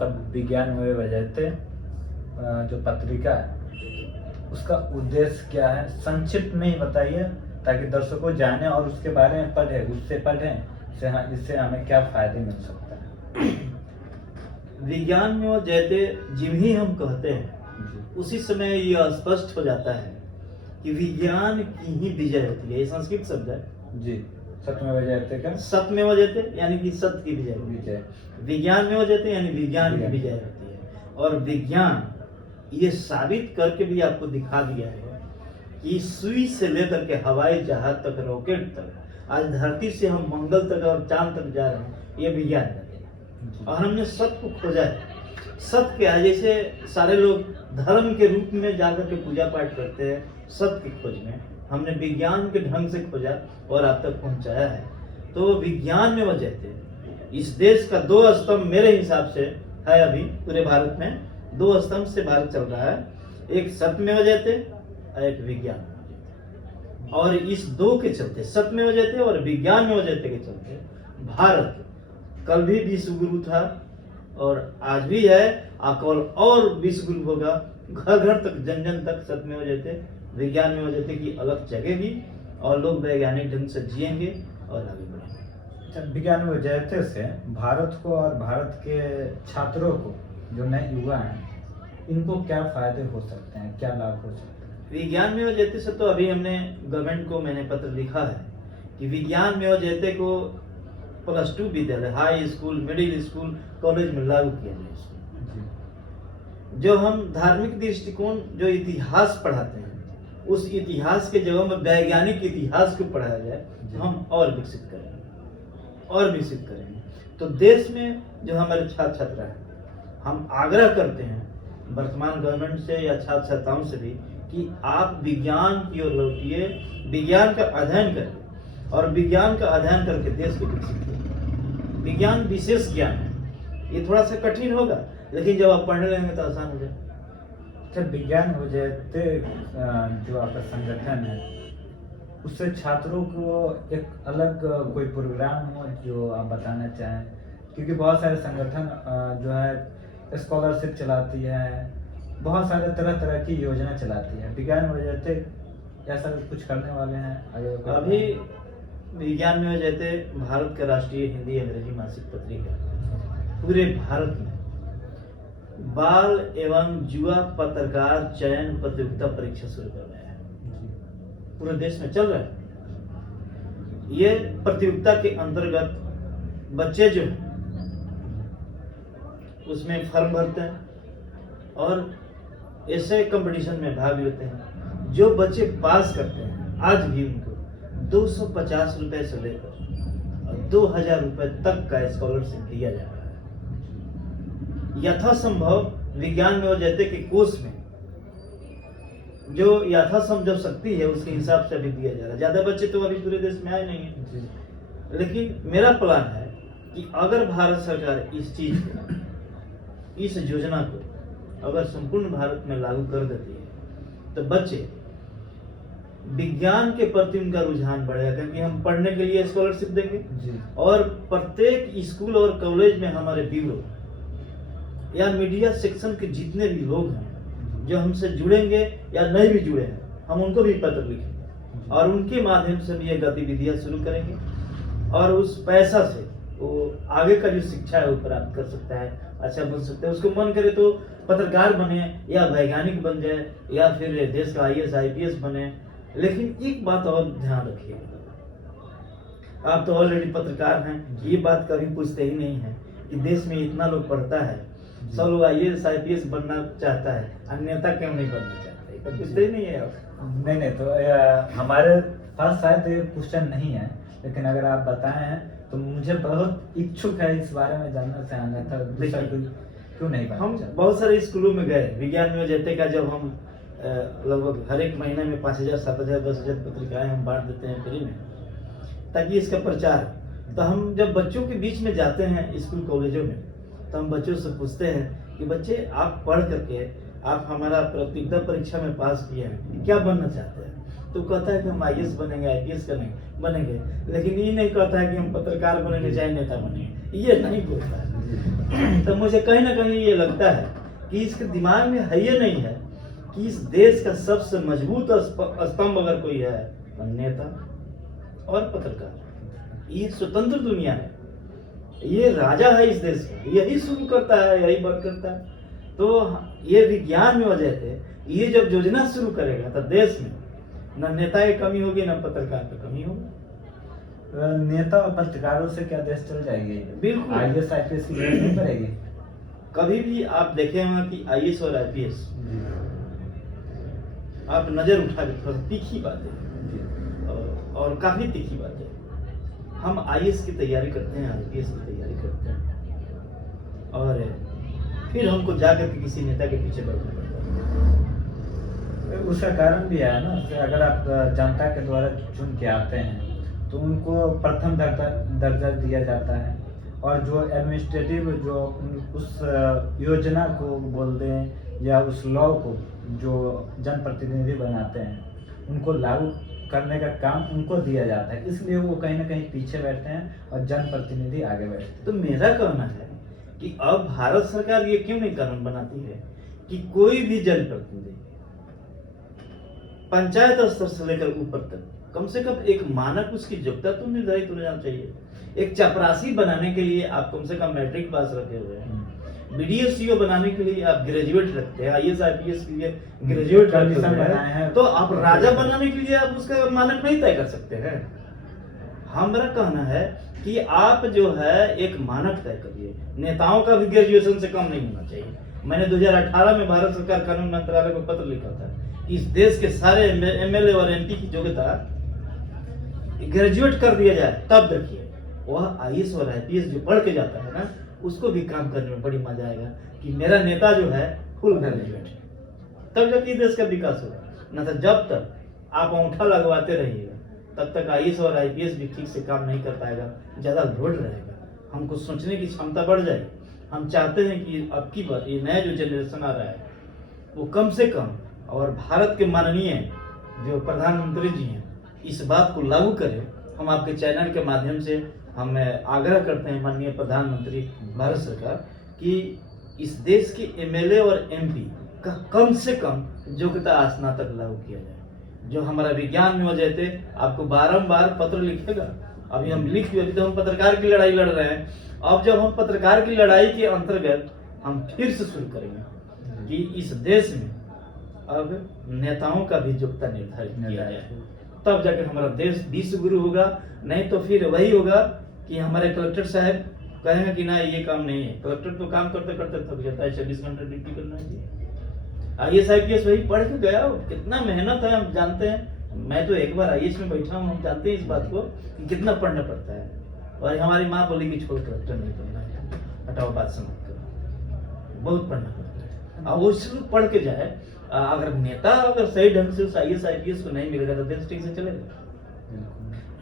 आपका विज्ञान में वजहते जो पत्रिका है उसका उद्देश्य क्या है, संक्षिप्त में ही बताइए ताकि दर्शकों जाने और उसके बारे में पढ़े, उससे पढ़ें, इससे हमें क्या फायदे मिल सकता है। विज्ञान में वो जैसे जिम ही हम कहते हैं, उसी समय यह स्पष्ट हो जाता है कि विज्ञान की ही विजय होती है। ये संस्कृत शब्द है जी, सत्यमेव जयते का सत्यमेव जयते यानी कि सत्य की विजय। विजय, विज्ञान में जयते यानी विज्ञान की विजय होती है। और विज्ञान ये साबित करके भी आपको दिखा दिया है कि सुई से लेकर के हवाई जहाज तक, रॉकेट तक, आज धरती से हम मंगल तक और चांद तक जा रहे हैं, ये विज्ञान है। और हमने सत्य को खोजा है। सत्य क्या है? जैसे सारे लोग धर्म के रूप में जाकर के पूजा पाठ करते हैं, सत्य की खोज में हमने विज्ञान के ढंग से खोजा और आप तक पहुंचाया है। तो विज्ञान में वजह थे इस देश का दो स्तंभ मेरे हिसाब से है। अभी पूरे भारत में दो स्तंभ से भारत चल रहा है, एक सत्य में वजह थे और एक विज्ञान में। और इस दो के चलते, सत्य में वजह थे और विज्ञान में वजह थे के चलते, भारत कल भी विश्व गुरु था और आज भी है, कल और विश्व गुरु होगा। घर घर तक, जन जन तक सत्य में वजह थे, विज्ञान में वजह थे कि अलग जगेगी और लोग वैज्ञानिक ढंग से जिएंगे और आगे बढ़ेंगे। विज्ञान में वजहते से भारत को और भारत के छात्रों को, जो नए युवा हैं, इनको क्या फायदे हो सकते हैं, क्या लाभ हो सकते हैं? विज्ञान में वजहते से तो अभी हमने गवर्नमेंट को मैंने पत्र लिखा है कि विज्ञान में वजहते को +2 विद्यालय, high school, middle school, college में लागू किया जाए। जो हम धार्मिक दृष्टिकोण, जो इतिहास पढ़ाते हैं, उस इतिहास के जगह में वैज्ञानिक इतिहास को पढ़ाया जाए, तो हम और विकसित करेंगे। तो देश में जो हमारे छात्र छात्रा हैं, हम आग्रह करते हैं वर्तमान गवर्नमेंट से या छात्र छात्राओं से भी कि आप विज्ञान की ओर लौटिए, विज्ञान का अध्ययन करिए और विज्ञान का अध्ययन करके देश को विकसित कीजिए। विज्ञान विशेष ज्ञान है, ये थोड़ा सा कठिन होगा, लेकिन जब आप पढ़ने लगेंगे तो आसान हो जाए। अच्छा, विज्ञान वजहते जो आपका संगठन है, उससे छात्रों को एक अलग कोई प्रोग्राम हो जो आप बताना चाहें? क्योंकि बहुत सारे संगठन जो है स्कॉलरशिप चलाती है, बहुत सारे तरह तरह की योजना चलाती है। विज्ञान वजहते ऐसा कुछ करने वाले हैं अभी विज्ञान में वजहते भारत का राष्ट्रीय हिंदी अंग्रेजी मासिक पत्रिका पूरे भारत में बाल एवं युवा पत्रकार चयन प्रतियोगिता परीक्षा शुरू कर रहे हैं। पूरे देश में चल रहा है। ये प्रतियोगिता के अंतर्गत बच्चे जो हैं उसमें फॉर्म भरते हैं और ऐसे कंपटीशन में भाग लेते हैं। जो बच्चे पास करते हैं, आज भी उनको 250 रुपए से लेकर 2000 रुपए तक का स्कॉलरशिप दिया जा रहा है। यथासंभव विज्ञान में वजहते के कोर्स में जो यथासंभव शक्ति है उसके हिसाब से अभी दिया जा रहा है। ज्यादा बच्चे तो अभी पूरे देश में आए नहीं है, लेकिन मेरा प्लान है कि अगर भारत सरकार इस चीज को, इस योजना को अगर संपूर्ण भारत में लागू कर देती है तो बच्चे विज्ञान के प्रति उनका रुझान बढ़ेगा, क्योंकि हम पढ़ने के लिए स्कॉलरशिप देंगे। और प्रत्येक स्कूल और कॉलेज में हमारे ब्यूरो या मीडिया सेक्शन के जितने भी लोग हैं जो हमसे जुड़ेंगे या नहीं भी जुड़े हैं, हम उनको भी पत्र लिखेंगे और उनके माध्यम से भी ये गतिविधियां शुरू करेंगे। और उस पैसा से वो आगे का जो शिक्षा है वो प्राप्त कर सकता है, अच्छा बन सकता है। उसको मन करे तो पत्रकार बने या वैज्ञानिक बन जाए या फिर देश का IAS IPS बने। लेकिन एक बात और ध्यान रखिए, आप तो ऑलरेडी पत्रकार हैं, ये बात कभी पूछते ही नहीं है कि देश में इतना लोग पढ़ता है, सब लोग IAS IPS बनना चाहता है, अन्यथा क्यों नहीं बनना चाहता है, पूछते ही नहीं है आप। नहीं तो हमारे पास शायद ये क्वेश्चन नहीं है, लेकिन अगर आप बताए हैं तो मुझे बहुत इच्छुक है इस बारे में जानना से, अन्यथा क्यों नहीं बनना। हम बहुत सारे स्कूलों में गए विज्ञान में वजहते का, जब हम लगभग हर एक महीने में 5000 7000 10,000 पत्रिकाएं हम बांट देते हैं फ्री में, ताकि इसका प्रचार। तो हम जब बच्चों के बीच में जाते हैं स्कूल कॉलेजों में, तो हम बच्चों से पूछते हैं कि बच्चे आप पढ़ करके आप हमारा प्रतियोगिता परीक्षा में पास किए हैं, क्या बनना चाहते हैं? तो कहता है कि हम IAS बनेंगे, IPS बनेंगे, लेकिन ये नहीं कहता है कि हम पत्रकार बनेंगे चाहे नेता बनेंगे, ये नहीं बोलता है। तो मुझे कहीं ना कहीं ये लगता है कि इसके दिमाग में है ये नहीं है कि इस देश का सबसे मजबूत स्तंभ अगर कोई है तो नेता और पत्रकार। ये स्वतंत्र दुनिया है, ये राजा है इस देश का, यही शुरू करता है, यही बंद करता है। तो ये विज्ञान में वजह थे, ये जब योजना शुरू करेगा तो देश में न नेता की कमी होगी न पत्रकार की कमी होगी। नेता और पत्रकारों से क्या देश चल जाएगी? बिल्कुल। IAS IPS की जरूरत नहीं पड़ेगी। कभी भी आप देखे होंगे कि IAS और IPS, आप नजर उठा के थोड़ा तीखी बात है और काफी तीखी बात है। हम IAS की तैयारी करते हैं, IPS की तैयारी करते हैं और फिर हमको जाकर के किसी नेता के पीछे बढ़ना पड़ता है। उसका कारण भी है ना, जैसे अगर आप जनता के द्वारा चुन के आते हैं तो उनको प्रथम दर्जा दिया जाता है, और जो एडमिनिस्ट्रेटिव जो उस योजना को बोल दें या उस लॉ को जो जनप्रतिनिधि बनाते हैं उनको लागू करने का काम उनको दिया जाता है, इसलिए वो कहीं ना कहीं पीछे बैठते हैं और जनप्रतिनिधि आगे बैठते हैं। तो मेरा कहना है कि अब भारत सरकार ये क्यों नहीं कानून बनाती है कि कोई भी जनप्रतिनिधि पंचायत स्तर से लेकर ऊपर तक कम से कम एक मानक उसकी योग्यता तो निर्धारित हो जाना चाहिए। एक चपरासी बनाने के लिए आप कम से कम मैट्रिक पास रखे हुए हैं, BDO बनाने के लिए आप ग्रेजुएट रखते हैं, IAS IPS के लिए ग्रेजुएट बनाए हैं, तो आप राजा बनाने के लिए आप उसका मानक नहीं तय कर सकते हैं। हमारा कहना है कि आप जो है एक मानक तय करिए। नेताओं का भी ग्रेजुएशन से कम नहीं होना चाहिए। मैंने 2018 में भारत सरकार कानून मंत्रालय को पत्र लिखा था, इस देश के सारे MLA और MP की योग्यता ग्रेजुएट कर दिया जाए, तब देखिए वह IAS और IPS जो पढ़ के जाता है ना, उसको भी काम करने में बड़ी मजा आएगा कि मेरा नेता जो है फुल ग्रेजुएट है, तब जाके देश का विकास होगा। न तो जब तक आप अंगूठा लगवाते रहिएगा तब तक IAS और IPS भी ठीक से काम नहीं कर पाएगा, ज्यादा लोड रहेगा। हमको सोचने की क्षमता बढ़ जाएगी। हम चाहते हैं कि अब की बात ये नया जो जनरेशन आ रहा है वो कम से कम, और भारत के माननीय जो प्रधानमंत्री जी हैं इस बात को लागू करें। हम आपके चैनल के माध्यम से हम आग्रह करते हैं माननीय प्रधानमंत्री भारत सरकार कि इस देश के MLA और MP का कम से कम योग्यता स्नातक लागू किया जाए। जो हमारा विज्ञान में वजह थे, आपको बारंबार पत्र लिखेगा, अभी हम लिख भी, अभी तो हम पत्रकार की लड़ाई लड़ रहे हैं। अब जब हम पत्रकार की लड़ाई के अंतर्गत हम फिर से शुरू करेंगे कि इस देश में अब नेताओं का भी योग्यता निर्धारित किया जाए, तब जाके हमारा देश विश्व गुरु होगा। नहीं तो फिर वही होगा कि हमारे कलेक्टर साहब कहेंगे कि ना ये काम नहीं है। कलेक्टर तो काम करते करते थक जाता है, 24 घंटे ड्यूटी करना चाहिए। IAS IPS वही पढ़ के गया, कितना मेहनत है हम जानते हैं। मैं तो एक बार IAS में बैठा हूँ, हम जानते हैं इस बात को कि कितना पढ़ना पड़ता है। और हमारी माँ बोली कि छोड़ कलेक्टर नहीं बनना है, हटाओ बात समाप्त करो, बहुत पढ़ना पड़ता है। अब वो सिर्फ पढ़ के जाए, अगर नेता अगर सही ढंग से उस IAS IPS को नहीं मिलेगा तो देश ठीक से चलेगा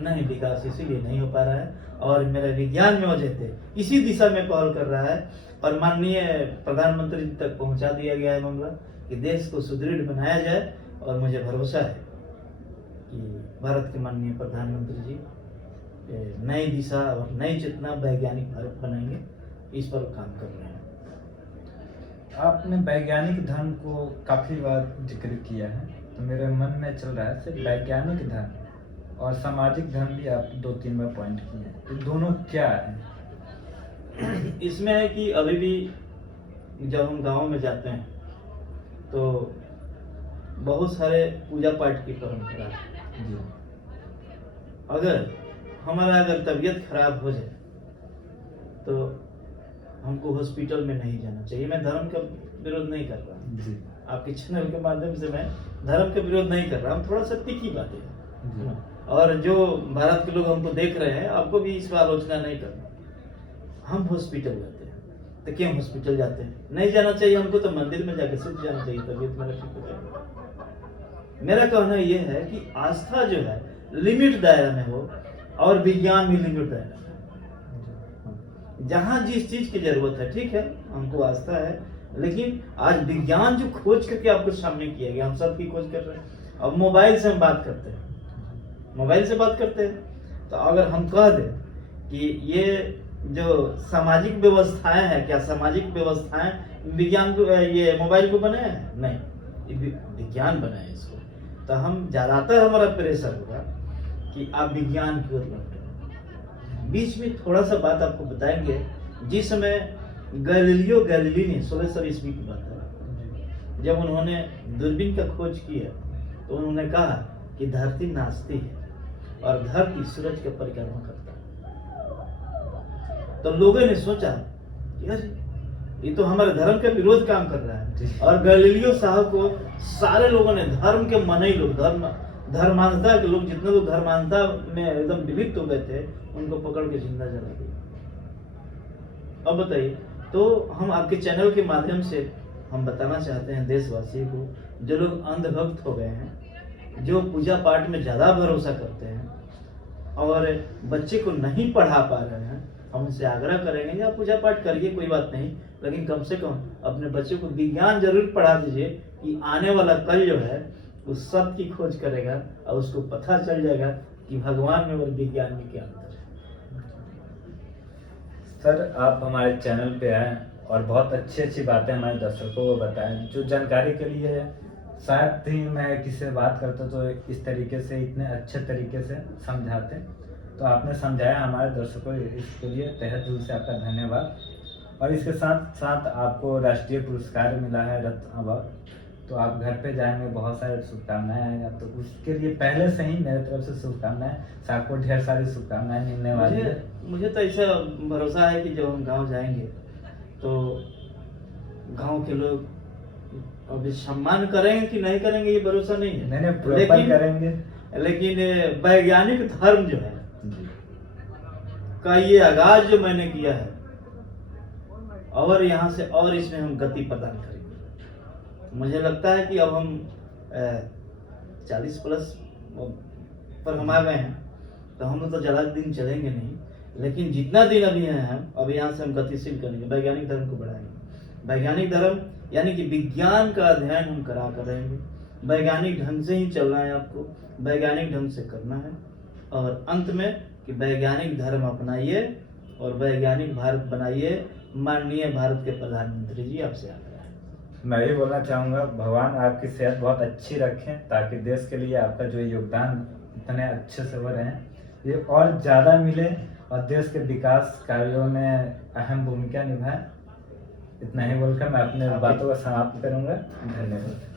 नहीं। विकास इसीलिए नहीं हो पा रहा है, और मेरा विज्ञान में वजह थे इसी दिशा में पहल कर रहा है, और माननीय प्रधानमंत्री जी तक पहुंचा दिया गया है मामला कि देश को सुदृढ़ बनाया जाए। और मुझे भरोसा है कि भारत के माननीय प्रधानमंत्री जी नई दिशा और नई चेतना वैज्ञानिक भारत बनाएंगे, इस पर काम कर रहे हैं। आपने वैज्ञानिक धर्म को काफी बार जिक्र किया है, तो मेरे मन में चल रहा है सिर्फ वैज्ञानिक धर्म और सामाजिक धर्म भी आप 2-3 बार पॉइंट किए हैं, तो दोनों क्या है? इसमें है कि अभी भी जब हम गांव में जाते हैं तो बहुत सारे पूजा पाठ की परंपरा है। अगर तबीयत खराब हो जाए तो हमको हॉस्पिटल में नहीं जाना चाहिए। मैं धर्म का विरोध नहीं कर रहा, आपके चैनल के माध्यम से मैं धर्म का विरोध नहीं कर रहा हूँ, थोड़ा सा तीखी बात है। और जो भारत के लोग हमको देख रहे हैं, आपको भी इस पर आलोचना नहीं करना। हम हॉस्पिटल जाते हैं तो क्यों हॉस्पिटल जाते हैं? नहीं जाना चाहिए हमको, तो मंदिर में जाके सिर्फ जाना चाहिए, तबीयत मेरा ठीक हो जाएगा। मेरा कहना यह है कि आस्था जो है लिमिट दायरा में हो, और विज्ञान भी लिमिट दायरा में। जहां जिस चीज की जरूरत है, ठीक है, हमको आस्था है, लेकिन आज विज्ञान जो खोज करके आपको सामने किया गया, हम सब की खोज कर रहे हैं। अब मोबाइल से हम बात करते हैं, मोबाइल से बात करते हैं, तो अगर हम कह दें कि ये जो सामाजिक व्यवस्थाएं हैं, क्या सामाजिक व्यवस्थाएं विज्ञान को ये मोबाइल को बनाया है? नहीं, ये विज्ञान बनाया है इसको। तो हम ज्यादातर हमारा प्रेशर होगा कि आप विज्ञान की ओर लौटे। बीच में थोड़ा सा बात आपको बताएंगे, जिस समय गैलीलियो गैलीली ने 1600 ईस्वी की बात है, जब उन्होंने दूरबीन का खोज किया तो उन्होंने कहा कि धरती नाचती है और धरती सूरज की परिक्रमा करता है। तो लोगों ने सोचा यार ये तो हमारे धर्म के विरोध काम कर रहा है। और गैलीलियो साहब को सारे लोगों ने, धर्म के मने लोग, धर्मांधता के लोग, जितने लोग धर्मांधता में एकदम विलिप्त हो गए थे, उनको पकड़ के जिंदा जला दिया। अब बताइए, तो हम आपके चैनल के माध्यम से हम बताना चाहते हैं देशवासियों को, जो लोग अंधभक्त हो गए हैं, जो पूजा पाठ में ज़्यादा भरोसा करते हैं और बच्चे को नहीं पढ़ा पा रहे हैं, हम उनसे आग्रह करेंगे आप पूजा पाठ करिए, कोई बात नहीं, लेकिन कम से कम अपने बच्चे को विज्ञान जरूर पढ़ा दीजिए कि आने वाला कल जो है वो सत्य की खोज करेगा और उसको पता चल जाएगा कि भगवान में और विज्ञान में क्या अंतर है। सर, आप हमारे चैनल पे आए और बहुत अच्छी अच्छी बातें हमारे दर्शकों को बताएं, जो जानकारी के लिए शायद ही मैं किसी से बात करता तो इस तरीके से, इतने अच्छे तरीके से समझाते। तो आपने समझाया हमारे दर्शकों, इसके लिए तहे दिल से आपका धन्यवाद। और इसके साथ साथ आपको राष्ट्रीय पुरस्कार मिला है, रत्न अवार्ड। तो आप घर पे जाएंगे, बहुत सारी शुभकामनाएं आएंगे, तो उसके लिए पहले से ही मेरे तरफ से शुभकामनाएं। आपको ढेर सारी शुभकामनाएं मिलने वाली है। मुझे तो ऐसा भरोसा है कि जब हम गांव जाएंगे तो गांव के लोग अभी सम्मान करेंगे कि नहीं करेंगे ये भरोसा नहीं है। नहीं, प्रॉपर करेंगे। लेकिन वैज्ञानिक धर्म जो है का ये आगाज जो मैंने किया है, और यहाँ से और इसमें हम गति प्रदान करेंगे। मुझे लगता है कि अब हम 40 प्लस पर हम आ गए हैं, तो हम तो ज़्यादा दिन चलेंगे नहीं, लेकिन जितना दिन अभी हैं हम, अब यहाँ से हम गतिशील करेंगे, वैज्ञानिक धर्म को बढ़ाएंगे। वैज्ञानिक धर्म यानी कि विज्ञान का अध्ययन हम करा कर रहेंगे। वैज्ञानिक ढंग से ही चलना है आपको, वैज्ञानिक ढंग से करना है, और अंत में कि वैज्ञानिक धर्म अपनाइए और वैज्ञानिक भारत बनाइए। माननीय भारत के प्रधानमंत्री जी, आपसे आग्रह है। मैं ये बोलना चाहूँगा, भगवान आपकी सेहत बहुत अच्छी रखें, ताकि देश के लिए आपका जो योगदान इतने अच्छे से हो रहे हैं ये और ज़्यादा मिले और देश के विकास कार्यों में अहम भूमिका निभाए। इतना ही बोलकर मैं अपने बातों को समाप्त करूँगा। धन्यवाद।